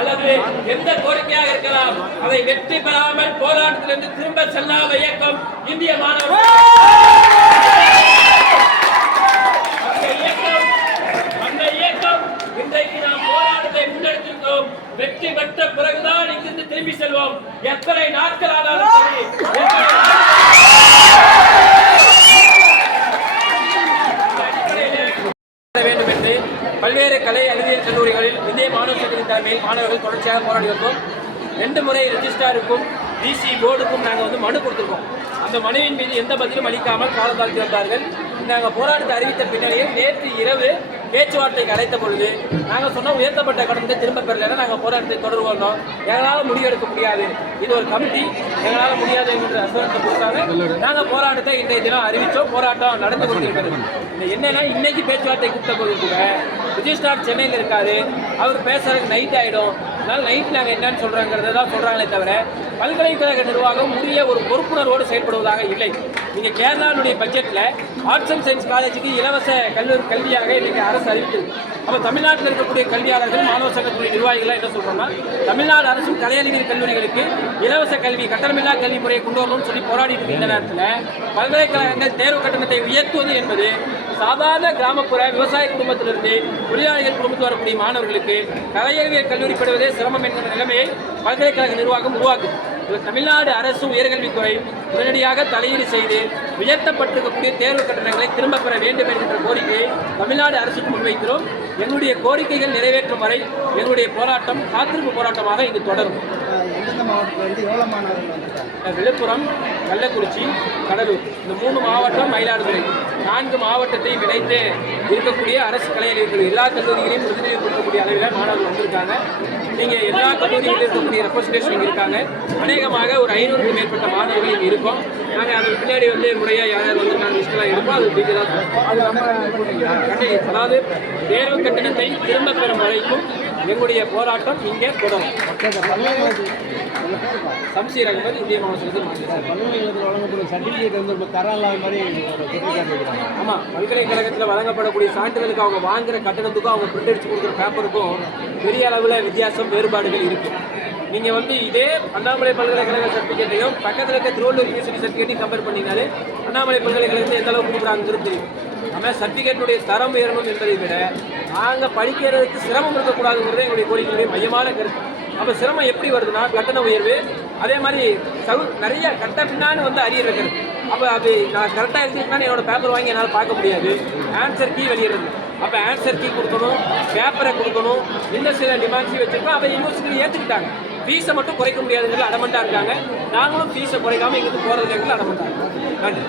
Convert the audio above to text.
அல்லது எந்த கோரிக்கையாக இருக்கலாம், அதை வெற்றி பெறாமல் போராட்டத்திலிருந்து திரும்ப செல்லாத இயக்கம் இந்திய மாணவர் இயக்கம். இன்றைக்கு நாம் போராட்டத்தை முன்னெடுத்திருக்கிறோம். வெற்றி பெற்ற பிறகுதான் இங்கிருந்து திரும்பி செல்வோம். எத்தனை நாட்கள் ஆனாலும் வேண்டும் என்று பல்வேறு கலை அறிவியல் கல்லூரிகளில் இந்திய மாணவர் சங்கத்தின் தலைமையில் மாணவர்கள் தொடர்ச்சியாக போராடி வந்தோம். 2 முறை ரெஜிஸ்ட்ராருக்கும் டிசி போர்டுக்கும் நாங்கள் மனு கொடுத்துருக்கோம். அந்த மனுவின் மீது எந்த பதிலும் அளிக்காமல் காலம் தாழ்த்தி வந்தார்கள். நாங்கள் போராட்டத்தை அறிவித்த பின்னரே நேற்று இரவு பேச்சுவார்த்தைக்கு அழைத்த பொழுது நாங்கள் சொன்ன உயர்த்தப்பட்ட கட்டணத்தை திரும்ப பெறலைன்னா நாங்கள் போராட்டத்தை தொடர்வோம். எங்களால் முடிவெடுக்க முடியாது, இது ஒரு கமிட்டி, எங்களால் முடியாது என்ற அசுரத்தை கொடுத்தாங்க. நாங்கள் போராட்டத்தை இன்றைய தினம் அறிவித்தோம். போராட்டம் நடந்து கொண்டிருக்கிறது. என்னன்னா இன்னைக்கு பேச்சுவார்த்தை கூப்பிட்ட போது கூட ரிஜிஸ்ட்ரார் சென்னையில் இருக்காரு, அவர் பேசுறதுக்கு நைட் ஆகிடும். அதனால் நைட் நாங்கள் என்னன்னு சொல்கிறாங்கிறத தான் சொல்கிறாங்களே தவிர பல்கலைக்கழக நிர்வாகம் உரிய ஒரு பொறுப்புணர்வோடு செயல்படுவதாக இல்லை. நீங்கள் கேரளாவுடைய பட்ஜெட்டில் ஆர்ட்ஸ் அண்ட் சயின்ஸ் காலேஜுக்கு இலவச கல்வியாக இன்றைக்கி அரசு அறிவித்தது. அப்போ தமிழ்நாட்டில் இருக்கக்கூடிய கல்வியாளர்கள் மாணவர் சங்கத்துடைய நிர்வாகிகள்லாம் என்ன சொல்கிறோம்னா, தமிழ்நாடு அரசும் கலை அறிவியல் கல்லூரிகளுக்கு இலவச கல்வி கட்டணமில்லா கல்வி முறையை கொண்டு வரணும்னு சொல்லி போராடிட்டு இருந்த நேரத்தில் பல்கலைக்கழகங்கள் தேர்வு கட்டணத்தை உயர்த்துவது என்பது சாதாரண கிராமப்புற விவசாய குடும்பத்திலிருந்து தொழிலாளிகள் குடும்பத்தில் வரக்கூடிய மாணவர்களுக்கு கலை அறிவியல் கல்லூரி பெறுவதே சிரமம் என்கிற நிலைமையை பல்கலைக்கழக நிர்வாகம் உருவாக்கும். தமிழ்நாடு அரசு உயர்கல்வித்துறை உடனடியாக தலையீடு செய்து உயர்த்தப்பட்டிருக்கக்கூடிய தேர்வு கட்டணங்களை திரும்ப பெற வேண்டும் என்கின்ற கோரிக்கையை தமிழ்நாடு அரசுக்கு முன்வைக்கிறோம். எங்களுடைய கோரிக்கைகள் நிறைவேற்றும் வரை எங்களுடைய போராட்டம் காத்திருப்பு போராட்டமாக இங்கு தொடரும். விழுப்புரம், கள்ளக்குறிச்சி, கடலூர், இந்த 3 மாவட்டம், மயிலாடுதுறை 4 மாவட்டத்தை இணைத்து இருக்கக்கூடிய அரசு கலை அறிவியல் எல்லா கல்லூரிகளையும் பிரதிநிதித்துவக்கூடிய அளவில் மாணவர்கள் வந்திருக்காங்க. நீங்கள் எல்லா கல்லூரிகளில் இருக்கக்கூடிய ரெப்ரஸன்டேஷன் இருக்காங்க. அநேகமாக ஒரு 500க்கும் மேற்பட்ட மாணவர்கள் இங்கே இருக்கும். நாங்கள் அதற்கு பின்னாடி முறையாக யார் வந்து லிஸ்டெல்லாம் இருக்கும். அது டீட்டெயிலாக அதாவது தேர்வு கட்டணத்தை திரும்ப பெறும் வரைக்கும் எங்களுடைய போராட்டம் இங்கே தொடரும். சம்சீர் அகமது, இந்திய மாணவர் பல்கலைக்கழகத்தில் வழங்கப்படும் சர்டிஃபிகேட் வந்து தரம் மாதிரி. ஆமாம், பல்கலைக்கழகத்தில் வழங்கப்படக்கூடிய சான்றிதழுக்கு அவங்க வாங்குகிற கட்டணத்துக்கும் அவங்க பிரிண்ட் அடிச்சு கொடுக்குற பேப்பருக்கும் பெரிய அளவில் வித்தியாசம், வேறுபாடுகள் இருக்குது. நீங்கள் இதே அண்ணாமலை பல்கலைக்கழக சர்டிஃபிகேட்டையும் பக்கத்தில் இருக்க திருவள்ளூர் யூனிவர்சிட்டி சர்டிஃபிகேட்டையும் கம்பேர் பண்ணினாலே அண்ணாமலை பல்கலைக்கழகத்தில் எந்த அளவுக்கு கொடுக்குறாங்கிறது தெரியும். நம்ம சர்டிஃபிகேட்டுடைய தரம் உயரணும் என்பதை விட நாங்கள் படிக்கிறதுக்கு சிரமம் இருக்கக்கூடாதுங்கிறது எங்களுடைய கோரிக்கையுடைய மையமான கருத்து. அப்போ சிரமம் எப்படி வருதுன்னா, கட்டண உயர்வு, அதே மாதிரி நிறைய கட்ட பின்னான்னு அரியர் இருக்கிறது. அப்போ அது நான் கரெக்டாக எழுதிருக்கேன்னா என்னோட பேப்பர் வாங்கி என்னால் பார்க்க முடியாது. ஆன்சர் கீ வெளியிடுறது, அப்போ ஆன்சர் கீ கொடுக்கணும், பேப்பரை கொடுக்கணும், இன்னும் சில டிமாண்ட்ஸையும் வச்சுருக்கோம். அதை யூனிவர்சிட்டியில் ஏற்றுக்கிட்டாங்க. ஃபீஸை மட்டும் குறைக்க முடியாதுங்கிறது அடமெண்ட்டாக இருக்காங்க. நாங்களும் ஃபீஸை குறைக்காமல் எங்களுக்கு போகிறதுங்கிறது அடமெண்ட்டாக இருக்கோம். நன்றி.